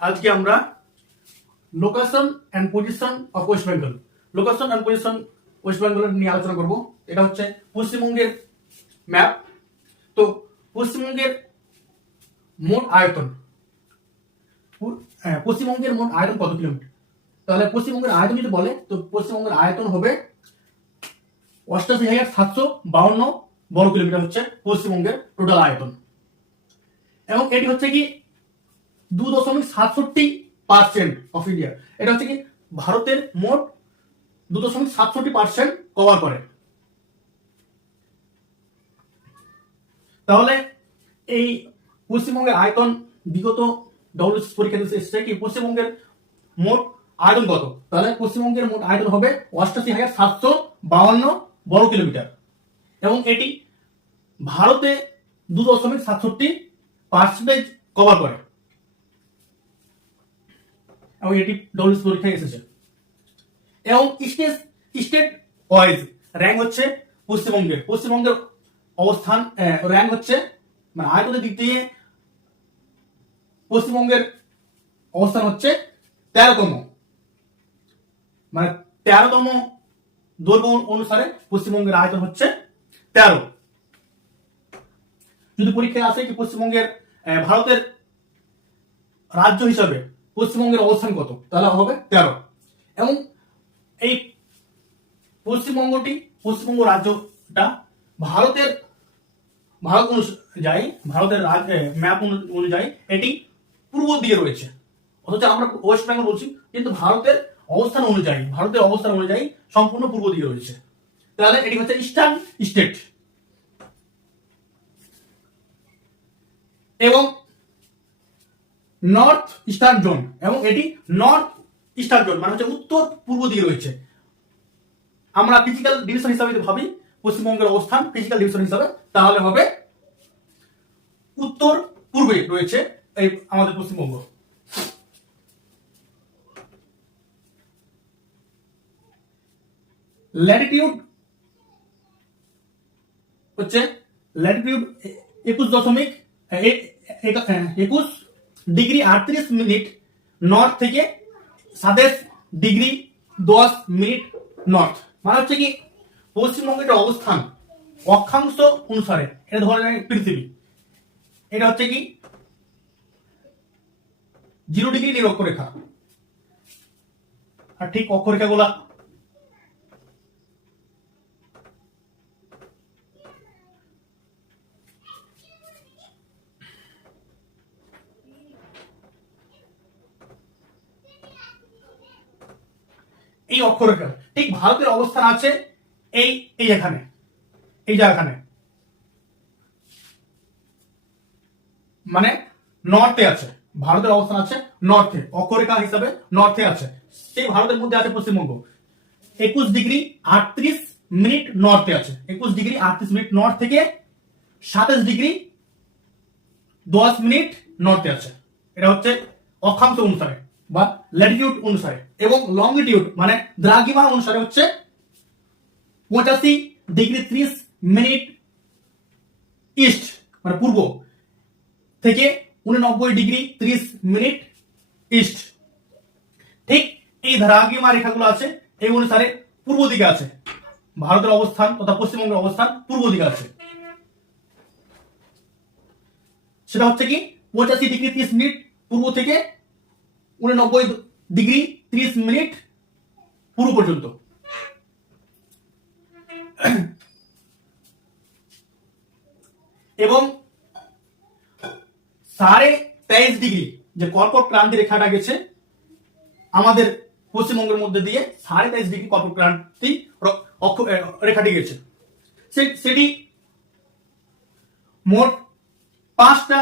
আজকে আমরা location and position of West Bengal location and position West Bengal নিয়ে আলোচনা করব। এটা হচ্ছে পশ্চিমবঙ্গের ম্যাপ তো পশ্চিমবঙ্গের মোট আয়তন। হ্যাঁ, পশ্চিমবঙ্গের মোট আয়তন কত কিলোমিটার? তাহলে পশ্চিমবঙ্গের আয়তন যদি বলে তো পশ্চিমবঙ্গের আয়তন হবে অষ্টাশি হাজার সাতশো বাউন্ন বর্গ কিলোমিটার হচ্ছে পশ্চিমবঙ্গের টোটাল আয়তন। এবং এটি হচ্ছে কি দু দশমিক সাতষট্টি পার্সেন্ট অফ ইন্ডিয়া এটা হচ্ছে কি ভারতের মোট দু দশমিক সাতষট্টি পার্সেন্ট কভার করে। তাহলে এই পশ্চিমবঙ্গের আয়তন বিগত ডব্লিউসি পরীক্ষা দিতে এসেছে কি পশ্চিমবঙ্গের মোট আয়তন কত? তাহলে পশ্চিমবঙ্গের মোট আয়তন হবে অষ্টাশি হাজার সাতশো বাউন্ন বর্গ কিলোমিটার। এবং এটি ভারতে দু দশমিক সাতষট্টি পার্সেন্টেজ কভার করে। এবং এটি ডব্লিউসি পরীক্ষায় এসেছে। এবং স্টেট ওয়াইজ র্যাঙ্ক হচ্ছে পশ্চিমবঙ্গের পশ্চিমবঙ্গের অবস্থান র্যাঙ্ক হচ্ছে মানে আয়তনের দিক দিয়ে পশ্চিমবঙ্গের অবস্থান হচ্ছে তেরোতম। মানে তেরোতম দৈর্ঘ্য অনুসারে পশ্চিমবঙ্গের আয়তন হচ্ছে তেরো। যদি পরীক্ষায় আসে কি পশ্চিমবঙ্গের ভারতের রাজ্য হিসাবে পশ্চিমবঙ্গের অবস্থান কত? তাহলে হবে তেরো। এবং এই পশ্চিমবঙ্গটি, পশ্চিমবঙ্গ রাজ্যটা ভারতের, ভারত অনুযায়ী, ভারতের ম্যাপ অনুযায়ী এটি পূর্ব দিকে রয়েছে। অথচ আমরা ওয়েস্ট বেঙ্গল বলছি, কিন্তু ভারতের অবস্থান অনুযায়ী, ভারতের অবস্থান অনুযায়ী সম্পূর্ণ পূর্ব দিকে রয়েছে। তাহলে এটি হচ্ছে ইস্টার্ন স্টেট এবং নর্থ ইস্টার্ন জোন এবং এটি নর্থ ইস্টার্ন জোন মানে হচ্ছে উত্তর পূর্ব দিকে রয়েছে। আমরা ফিজিক্যাল ডিভিশন হিসাবে যদি ভাবি, পশ্চিমবঙ্গের অবস্থান ফিজিক্যাল ডিভিশন হিসাবে, তাহলে হবে উত্তর পূর্বে রয়েছে এই আমাদের পশ্চিমবঙ্গ। ল্যাটিটিউড হচ্ছে ল্যাটিটিউড একুশ দশমিক একুশ ডিগ্রি আটত্রিশ মিনিট নর্থ থেকে সাতাশ ডিগ্রি দশ মিনিট নর্থ। মানে হচ্ছে কি, পশ্চিমবঙ্গের অবস্থান, অক্ষাংশ অনুসারে, এটা ধরে নেয় পৃথিবী। এটা হচ্ছে কি, জিরো ডিগ্রি নিরক্ষরেখা আর ঠিক অক্ষরেখাগুলা এই অক্ষরেখা ঠিক ভারতের অবস্থান আছে এই এই এখানে। এই জায়গাখানে মানে নর্থে আছে। ভারতের অবস্থান আছে নর্থে অক্ষরেখা হিসাবে নর্থে আছে। সেই ভারতের মধ্যে আছে পশ্চিমবঙ্গ। একুশ ডিগ্রি আটত্রিশ মিনিট নর্থে আছে। একুশ ডিগ্রি আটত্রিশ মিনিট নর্থ থেকে সাতাশ ডিগ্রি দশ মিনিট নর্থে আছে। এটা হচ্ছে অক্ষাংশ অনুসারে। বা ল্যাটিটিউড অনুসারে এবং লংগিটিউড মানে দ্রাঘিমা অনুসারে হচ্ছে পঁচাশি ডিগ্রি ত্রিশ মিনিট ইস্ট মানে পূর্ব থেকে উননব্বই ডিগ্রি ত্রিশ মিনিট ইস্ট ঠিক এই দ্রাঘিমা রেখাগুলো আছে, এই অনুসারে পূর্ব দিকে আছে। ভারতের অবস্থান তথা পশ্চিমবঙ্গের অবস্থান পূর্ব দিকে আছে। সেটা হচ্ছে কি, পঁচাশি ডিগ্রি ত্রিশ মিনিট পূর্ব থেকে উননব্বই ডিগ্রি ত্রিশ মিনিট পূর্ব পর্যন্ত। এবং সাড়ে তেইশ ডিগ্রি যে কর্কট ক্রান্তি রেখাটা গেছে, আমাদের পশ্চিমবঙ্গের মধ্যে দিয়ে সাড়ে তেইশ ডিগ্রি কর্কট ক্রান্তি রেখাটি গেছে। সেটি মোট পাঁচটা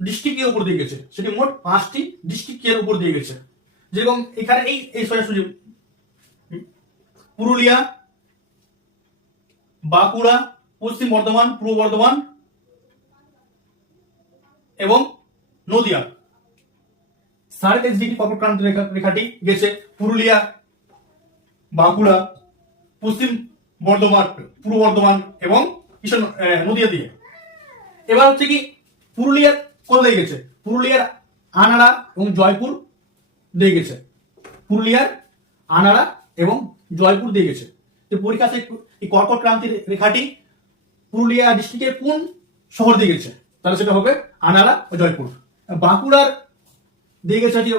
ডিস্ট্রিক্টের উপর দিয়ে গেছে? সেটি মোট পাঁচটি ডিস্ট্রিক্টের উপর দিয়ে গেছে। যেরকম এখানে এই এই হুম, পুরুলিয়া বাঁকুড়া পশ্চিম বর্ধমান পূর্ব বর্ধমান এবং নদিয়া। সাড়ে তেইশ ডিগ্রি কর্কটক্রান্ত রেখা রেখাটি গেছে পুরুলিয়া বাঁকুড়া পশ্চিম বর্ধমান পূর্ব বর্ধমান এবং আহ, নদিয়া দিয়ে। এবার হচ্ছে কি পুরুলিয়ার কোথা দিয়ে গেছে? পুরুলিয়ার আনাড়া এবং জয়পুর দিয়ে গেছে। পুরুলিয়ার আনাড়া এবং জয়পুর দিয়ে গেছে। তো পরীক্ষা আছে এই কর্কট ক্রান্তির রেখাটি পুরুলিয়া ডিস্ট্রিক্টের কোন শহর দিয়ে গেছে? তাহলে সেটা হবে আনাড়া ও জয়পুর। বাঁকুড়ার দিয়ে গেছে হচ্ছে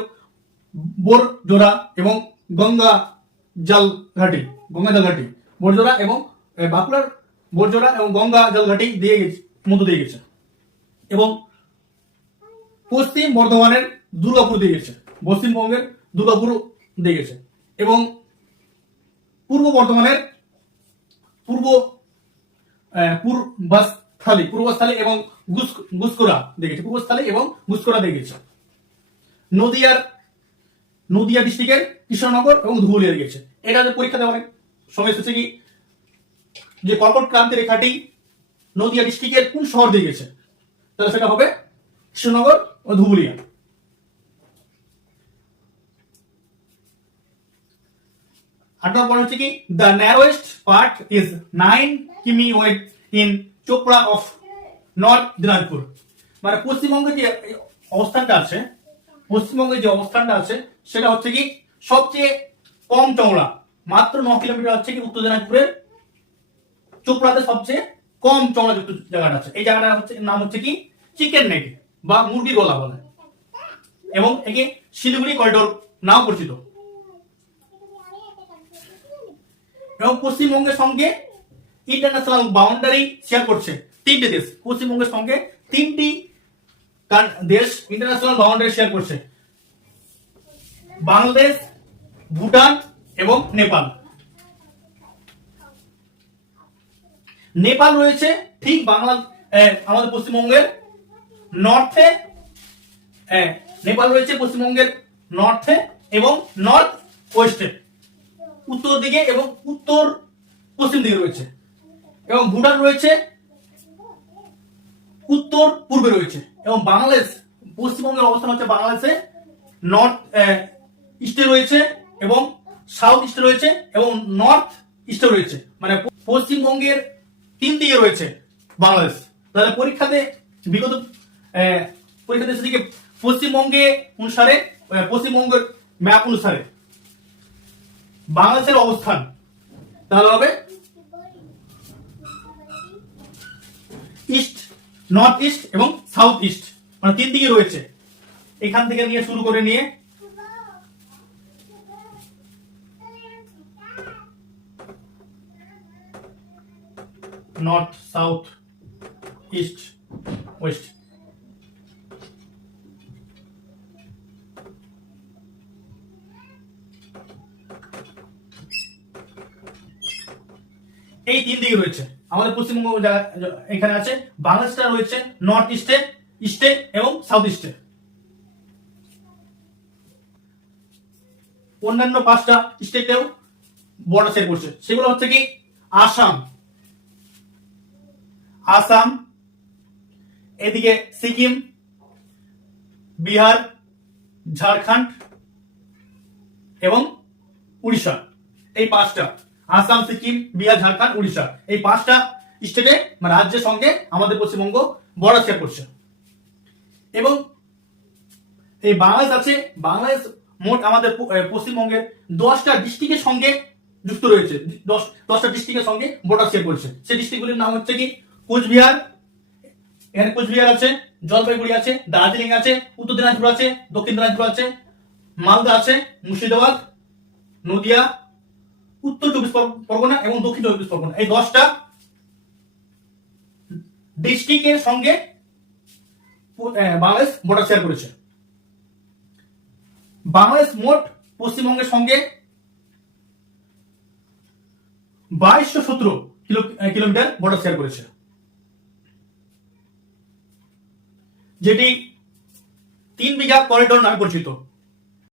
বোর জোড়া এবং গঙ্গা জল ঘাটি, গঙ্গা জল ঘাটি। বোরজোড়া এবং বাঁকুড়ার বোরজোড়া এবং গঙ্গা জলঘাটি দিয়ে গেছে মধ্য দিয়ে গেছে। এবং পশ্চিম বর্ধমানের দুর্গাপুর দিয়ে গেছে। পশ্চিমবঙ্গের দুর্গাপুর দিয়ে গেছে। এবং পূর্ব বর্ধমানের পূর্ব পূর্বস্থলী পূর্বস্থলী এবং গুস- গুসকোড়া দিয়ে গেছে। পূর্বস্থলী এবং গুসকোড়া দিয়ে গেছে। নদিয়ার, নদিয়া ডিস্ট্রিক্টের কৃষ্ণনগর এবং ধুবুলিয়া দিয়ে গেছে। এটা পরীক্ষা দেওয়া অনেক সময় এসেছে কি? যে কর্কট ক্রান্তি রেখাটি নদিয়া ডিস্ট্রিক্টের কোন শহর দিয়ে গেছে? তাহলে সেটা হবে কৃষ্ণনগর ও ধুবুলিয়া। আট নম্বর হচ্ছে কি the narrowest part is nine কিমি wide in Chopra of north Dinajpur মানে পশ্চিমবঙ্গের যে অবস্থানটা আছে, পশ্চিমবঙ্গের যে অবস্থানটা আছে, সেটা হচ্ছে কি, সবচেয়ে কম চওড়া, মাত্র ন কিলোমিটার হচ্ছে কি উত্তর দিনাজপুরের চোপড়াতে সবচেয়ে কম চওড়া জায়গাটা আছে, এই জায়গাটা হচ্ছে, নাম হচ্ছে কি, চিকেন নেক। বা মুরগি গলা বলে। এবং একে শিলিগুড়ি করিডোর নাম পরিচিত। এবং পশ্চিমবঙ্গের সঙ্গে ইন্টারন্যাশনাল বাউন্ডারি শেয়ার করছে তিনটি দেশ। পশ্চিমবঙ্গের সঙ্গে তিনটি দেশ ইন্টারন্যাশনাল বাউন্ডারি শেয়ার করছে। বাংলাদেশ, ভুটান এবং নেপাল। নেপাল রয়েছে ঠিক বাংলা আমাদের পশ্চিমবঙ্গের নর্থে হ্যাঁ নেপাল রয়েছে, পশ্চিমবঙ্গের নর্থে এবং নর্থ ওয়েস্টে উত্তর দিকে এবং উত্তর পশ্চিম দিকে রয়েছে। এবং ভুটান রয়েছে, উত্তর পূর্বে রয়েছে। এবং বাংলাদেশ, পশ্চিমবঙ্গের অবস্থান হচ্ছে বাংলাদেশে নর্থ ইস্টে রয়েছে এবং সাউথ ইস্টে রয়েছে এবং নর্থ ইস্টে রয়েছে। মানে পশ্চিমবঙ্গের তিন দিকে রয়েছে বাংলাদেশ। তাহলে পরীক্ষাতে বিগত আহ, পরীক্ষাতে এসেছে পশ্চিমবঙ্গে অনুসারে পশ্চিমবঙ্গের ম্যাপ অনুসারে। বাংলাদেশের অবস্থান। তাহলে হবে ইস্ট নর্থ ইস্ট এবং সাউথ ইস্ট মানে তিন দিকে রয়েছে। এখান থেকে নিয়ে শুরু করে নিয়ে। নর্থ সাউথ ইস্ট ওয়েস্ট এই তিন দিকে রয়েছে। আমাদের পশ্চিমবঙ্গ এখানে আছে, বাংলাদেশটা রয়েছে নর্থ ইস্টে ইস্টে এবং সাউথ ইস্টে অন্যান্য পাঁচটা স্টেটেও বর্ডার শেয়ার করছে। সেগুলো হচ্ছে কি? আসাম। আসাম, এদিকে সিকিম, বিহার, ঝাড়খণ্ড এবং উড়িষ্যা। এই পাঁচটা। আসাম, সিকিম, বিহার, ঝাড়খণ্ড, উড়িষ্যা। এই পাঁচটা স্টেটে মানে রাজ্যের সঙ্গে আমাদের পশ্চিমবঙ্গ বর্ডার শেয়ার করছে। এবং এই বাংলাদেশ আছে, বাংলাদেশ মোট আমাদের পশ্চিমবঙ্গের দশটা ডিস্ট্রিক্টের সঙ্গে যুক্ত রয়েছে। দশ, দশটা ডিস্ট্রিক্টের সঙ্গে বর্ডার শেয়ার করছে। সেই ডিস্ট্রিক্টগুলির নাম হচ্ছে কি? কোচবিহার, এখানে কোচবিহার আছে, জলপাইগুড়ি আছে, দার্জিলিং আছে, উত্তর দিনাজপুর আছে, দক্ষিণ দিনাজপুর আছে, মালদা আছে, মুর্শিদাবাদ, নদিয়া উত্তর চব্বিশ পরগনা এবং দক্ষিণ চব্বিশ পরগনা। এই দশটা ডিস্ট্রিক্টের সঙ্গে বাংলাদেশ বর্ডার শেয়ার করেছে। বাংলাদেশ মোট পশ্চিমবঙ্গের সঙ্গে বাইশশো সতেরো কিলোমিটার বর্ডার শেয়ার করেছে। যেটি তিন বিঘা করিডোর নামে পরিচিত।